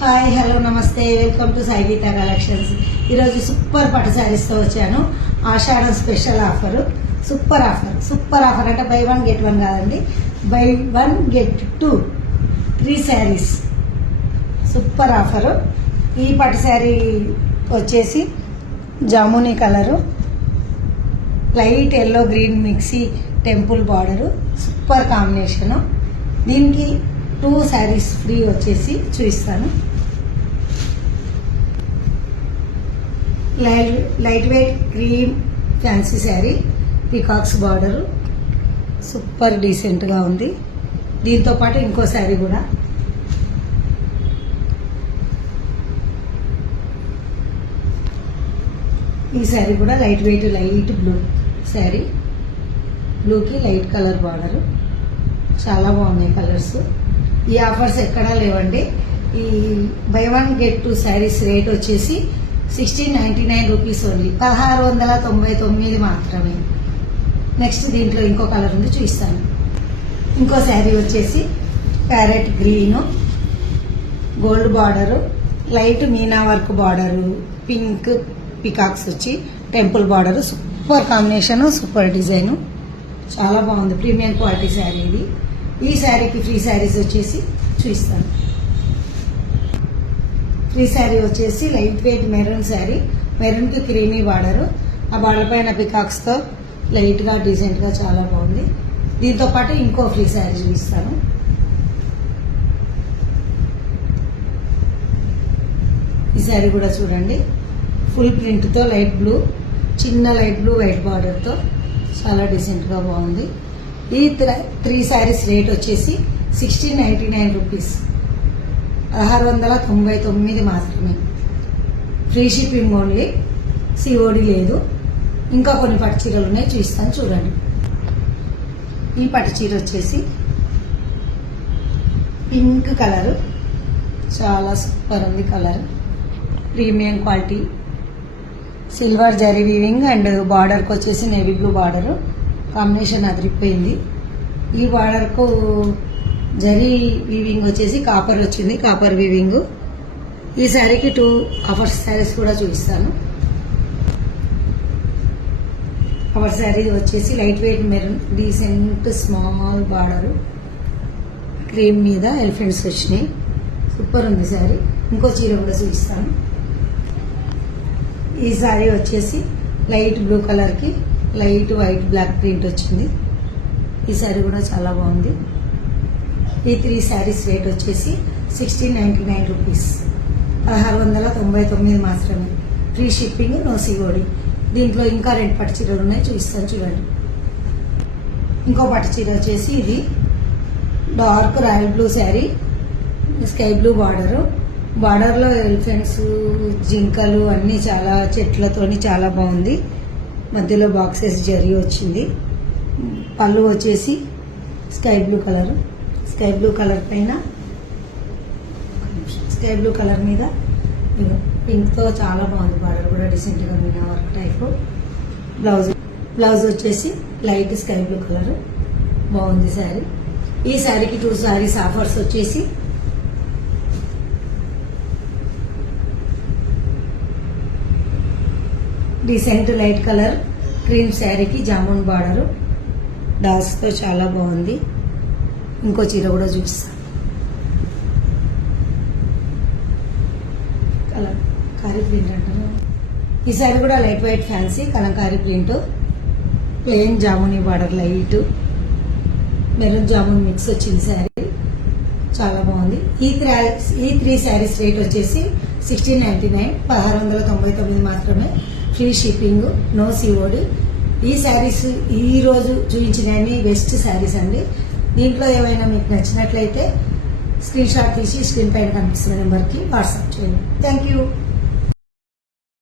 Hi hello నమస్తే welcome to Sai Geeta collections. ఈరోజు super పట్టు శారీస్తో వచ్చాను. Ashadham special offer, super offer అంటే బై 1 get 1 కాదండి, buy 1 get 2 3 saris super offer. ఈ పట్టు శారీ వచ్చేసి జామునీ కలరు, లైట్ ఎల్లో గ్రీన్ మిక్సీ టెంపుల్ బార్డరు, సూపర్ కాంబినేషను. దీనికి 2 శారీస్ ఫ్రీ వచ్చేసి చూపిస్తాను. Light weight cream fancy sari, peacocks border, super డీసెంట్గా ఉంది. దీంతో పాటు ఇంకో శారీ కూడా ఈ శారీ కూడా light weight light blue sari, బ్లూకి లైట్ కలర్ బార్డరు, చాలా బాగున్నాయి కలర్స్. ఈ ఆఫర్స్ ఎక్కడా లేవండి. ఈ బై 1 get 2 శారీస్ రేట్ వచ్చేసి 1699 రూపీస్ ఓన్లీ, 1699 మాత్రమే. నెక్స్ట్ దీంట్లో ఇంకో కలర్ ఉంది చూపిస్తాను. ఇంకో శారీ వచ్చేసి parrot green, gold border, light meena work border, pink peacocks వచ్చి temple border, super combination, super design, చాలా బాగుంది. ప్రీమియం క్వాలిటీ శారీ ఇది. ఈ శారీకి ఫ్రీ శారీస్ వచ్చేసి చూపిస్తాను. ఫ్రీ శారీ వచ్చేసి లైట్ వెయిట్ మెరూన్ శారీ, మెరూన్కి క్రీమీ బార్డరు, ఆ బార్డర్ పైన పికాక్స్తో లైట్గా డీసెంట్గా చాలా బాగుంది. దీంతో పాటు ఇంకో ఫ్రీ శారీ చూపిస్తాను. ఈ శారీ కూడా చూడండి, ఫుల్ ప్రింట్తో లైట్ బ్లూ, చిన్న లైట్ బ్లూ వైట్ బార్డర్తో చాలా డీసెంట్గా బాగుంది. ఈ 3 శారీస్ రేట్ వచ్చేసి 1699 రూపీస్, 1699 మాత్రమే. ఫ్రీ షిప్పింగ్ ఓన్లీ, సిఓడి లేదు. ఇంకా కొన్ని పట్టు చీరలు ఉన్నాయి చూస్తాను చూడండి. ఈ పట్టు చీర వచ్చేసి పింక్ కలరు, చాలా సూపర్ ఉంది colour, premium quality, silver zari weaving and బార్డర్కి వచ్చేసి నేవీ బ్లూ బార్డరు, కాంబినేషన్ అదిరిపోయింది. ఈ బార్డర్కు జరీ వీవింగ్ వచ్చేసి కాపర్ వచ్చింది, కాపర్ వీవింగ్. ఈ శారీకి 2 ఆఫర్ శారీస్ కూడా చూపిస్తాను. ఆఫర్ శారీ వచ్చేసి light weight maroon, decent small border, cream మీద ఎలిఫెంట్స్ వచ్చినాయి, సూపర్ ఉంది శారీ. ఇంకో చీర కూడా చూపిస్తాను. ఈ శారీ వచ్చేసి లైట్ బ్లూ కలర్కి లైట్ వైట్ బ్లాక్ ప్రింట్ వచ్చింది. ఈ శారీ కూడా చాలా బాగుంది. ఈ 3 శారీస్ రేట్ వచ్చేసి 1699 రూపీస్, 1699 మాత్రమే. Free shipping, no COD. దీంట్లో ఇంకా 2 పట్టు చీరలు ఉన్నాయి చూపిస్తాను చూడండి. ఇంకో పట్టు చీర వచ్చేసి ఇది dark royal blue sari, sky blue border, బార్డర్లో ఎలిఫెంట్స్ జింకలు అన్నీ చాలా చెట్లతోని చాలా బాగుంది. మధ్యలో బాక్సెస్ జరీ వచ్చింది. పళ్ళు వచ్చేసి sky blue colour, sky blue colour పైన స్కై బ్లూ కలర్ మీద పింక్తో చాలా బాగుంది. బార్డర్ కూడా డీసెంట్గా మీనా వర్క్ టైప్. బ్లౌజ్ వచ్చేసి లైట్ స్కై బ్లూ కలర్, బాగుంది శారీ. ఈ శారీకి 2 శారీస్ ఆఫర్స్ వచ్చేసి డీసెంట్ లైట్ కలర్ క్రీమ్ శారీకి జామున్ బార్డరు, డాల్స్తో చాలా బాగుంది. ఇంకో చీర కూడా చూపిస్తాను. కలంకారీ ప్రింట్ అంటారు. ఈ శారీ కూడా light white fancy Kalamkari print, plain jamuni border, light maroon jamun mix వచ్చింది శారీ, చాలా బాగుంది. ఈ 3 శారీస్ రేట్ వచ్చేసి 1699, 1699 మాత్రమే. Free shipping, no COD. ఈ శారీస్ ఈరోజు చూపించినవి బెస్ట్ శారీస్ అండి. దీంట్లో ఏమైనా మీకు నచ్చినట్లయితే స్క్రీన్ షాట్ తీసి స్క్రీన్ పైన కనిపిస్తున్న నెంబర్కి వాట్సాప్ చేయండి. Thank you.